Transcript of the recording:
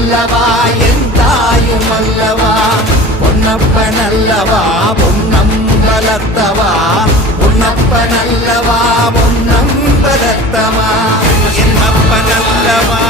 அல்லவா என் தாயும் அல்லவா பொன்னப்பன் அல்லவா பொன்னம்பலத்தவா பொன்னப்பன் அல்லவா பொன்னம்பலத்தவா என்னப்பன் அல்லவா